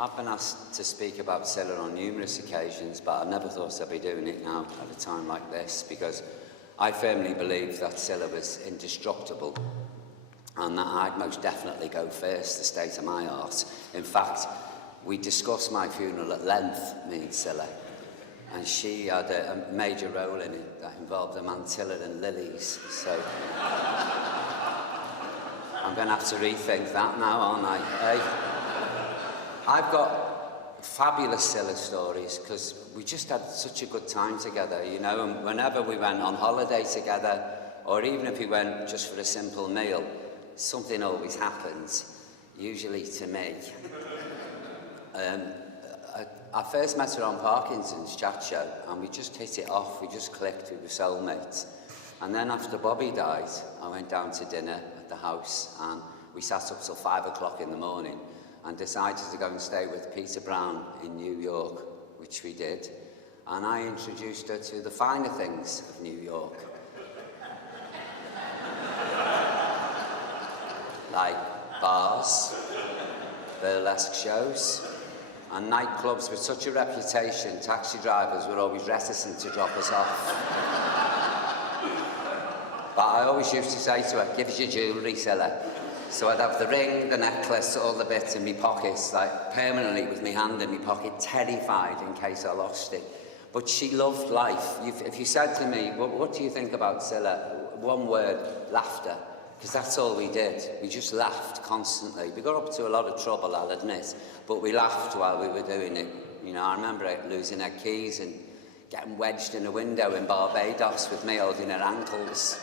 I've been asked to speak about Cilla on numerous occasions, but I never thought I'd be doing it now at a time like this, because I firmly believe that Cilla was indestructible, and that I'd most definitely go first, the state of my art. In fact, we discussed my funeral at length, me and Cilla, and she had a major role in it that involved a mantilla and lilies, so I'm going to have to rethink that now, aren't I? Hey? I've got fabulous Cilla stories because we just had such a good time together, you know, and whenever we went on holiday together, or even if we went just for a simple meal, something always happens, usually to me. I first met her on Parkinson's chat show, and we just hit it off, we just clicked, we were soulmates. And then after Bobby died, I went down to dinner at the house, and we sat up till 5 o'clock in the morning, and decided to go and stay with Peter Brown in New York, which we did. And I introduced her to the finer things of New York. Like bars, burlesque shows, and nightclubs with such a reputation, taxi drivers were always reticent to drop us off. But I always used to say to her, give us your jewellery, Cilla. So I'd have the ring, the necklace, all the bits in my pockets, like permanently with my hand in my pocket, terrified in case I lost it. But she loved life. If you said to me, what do you think about Cilla? One word, laughter. Because that's all we did. We just laughed constantly. We got up to a lot of trouble, I'll admit, but we laughed while we were doing it. You know, I remember losing her keys and getting wedged in a window in Barbados with me holding her ankles.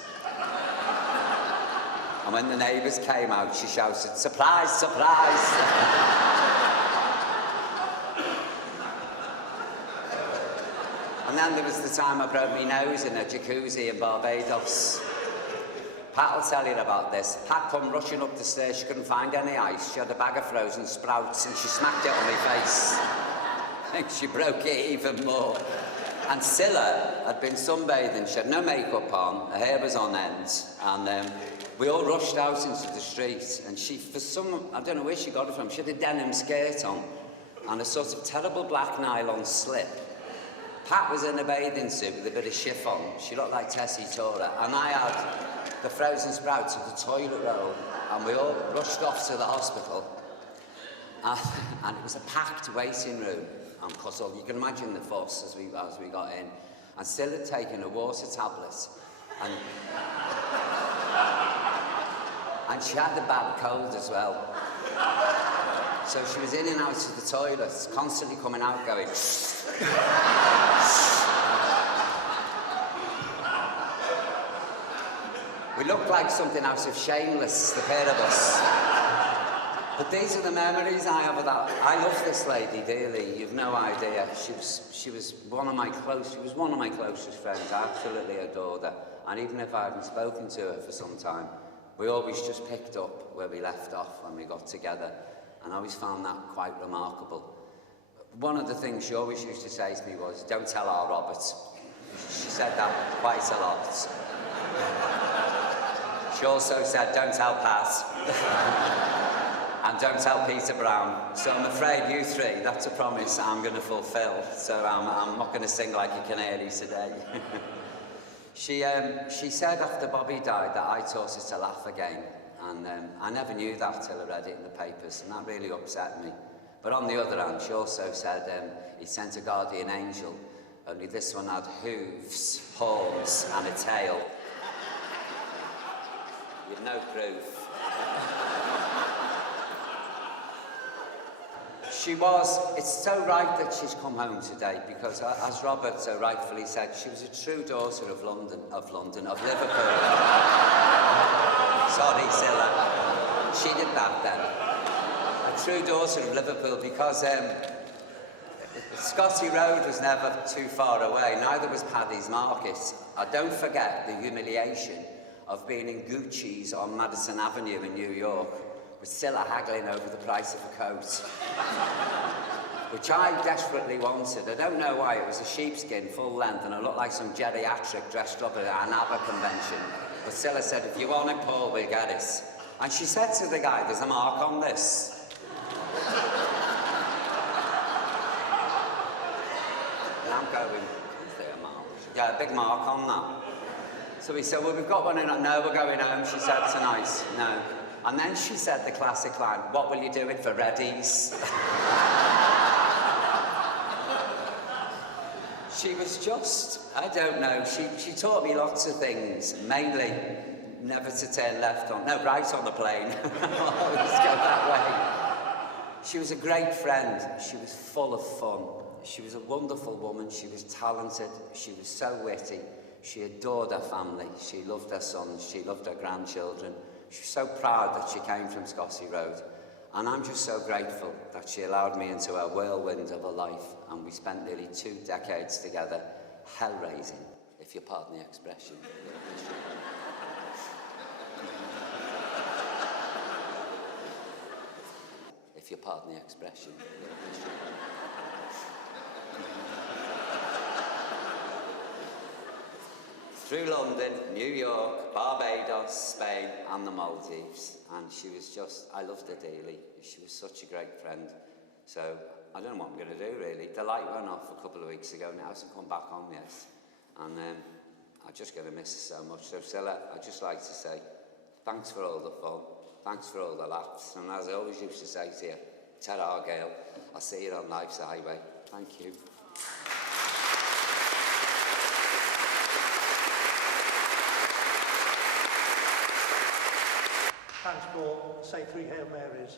And when the neighbours came out, she shouted, surprise, surprise! And then there was the time I broke my nose in a jacuzzi in Barbados. Pat will tell you about this. Pat come rushing up the stairs, she couldn't find any ice. She had a bag of frozen sprouts and she smacked it on my face. And she broke it even more. And Cilla had been sunbathing, she had no makeup on, her hair was on end, and we all rushed out into the street, and she, for some, I don't know where she got it from, she had a denim skirt on, and a sort of terrible black nylon slip. Pat was in a bathing suit with a bit of chiffon, she looked like Tessie Tora, and I had the frozen sprouts of the toilet roll, and we all rushed off to the hospital, and it was a packed waiting room. Because you can imagine the fuss as we got in. And Cilla had taken a water tablet. And she had the bad cold as well. So she was in and out of the toilets, constantly coming out going... We looked like something out of Shameless, the pair of us. But these are the memories I have of that. I love this lady dearly. You've no idea. She was one of my closest friends. I absolutely adored her. And even if I hadn't spoken to her for some time, we always just picked up where we left off when we got together. And I always found that quite remarkable. One of the things she always used to say to me was, "Don't tell our Robert." She said that quite a lot. She also said, "Don't tell Pat." And don't tell Peter Brown. So I'm afraid you three, that's a promise I'm going to fulfill. So I'm not going to sing like a canary today. She said after Bobby died that I taught her to laugh again. And I never knew that till I read it in the papers, and that really upset me. But on the other hand, she also said he sent a guardian angel, only this one had hooves, horns, and a tail. You've no proof. It's so right that she's come home today because, as Robert so rightfully said, she was a true daughter of Liverpool. Sorry, Cilla. She did that then. A true daughter of Liverpool because Scotty Road was never too far away, neither was Paddy's Market. I don't forget the humiliation of being in Gucci's on Madison Avenue in New York, with Cilla haggling over the price of a coat, which I desperately wanted. I don't know why. It was a sheepskin, full length, and I looked like some geriatric dressed up at an ABBA convention. But Cilla said, "If you want it, Paul, we'll get it." And she said to the guy, "There's a mark on this." can't go in. Is there a mark? Yeah, a big mark on that. So we said, well, we've got one in. No, we're going home, she said tonight. No. And then she said the classic line, what will you do it for Reddies? She was just, I don't know, she taught me lots of things, mainly never to turn left on, no, right on the plane. Always go that way. She was a great friend. She was full of fun. She was a wonderful woman. She was talented. She was so witty. She adored her family. She loved her sons. She loved her grandchildren. She was so proud that she came from Scotsy Road. And I'm just so grateful that she allowed me into her whirlwind of a life, and we spent nearly 2 decades together, hell-raising, if you pardon the expression. If you pardon the expression. Through London, New York, Barbados, Spain, and the Maldives. And she was just, I loved her dearly. She was such a great friend. So, I don't know what I'm going to do, really. The light went off a couple of weeks ago, and it hasn't come back on yet. And I'm just going to miss her so much. So, Cilla, I'd just like to say, thanks for all the fun. Thanks for all the laughs. And as I always used to say to you, ta-ra, girl. I'll see you on life's highway. Thank you. Thanks, Paul. Say 3 Hail Marys.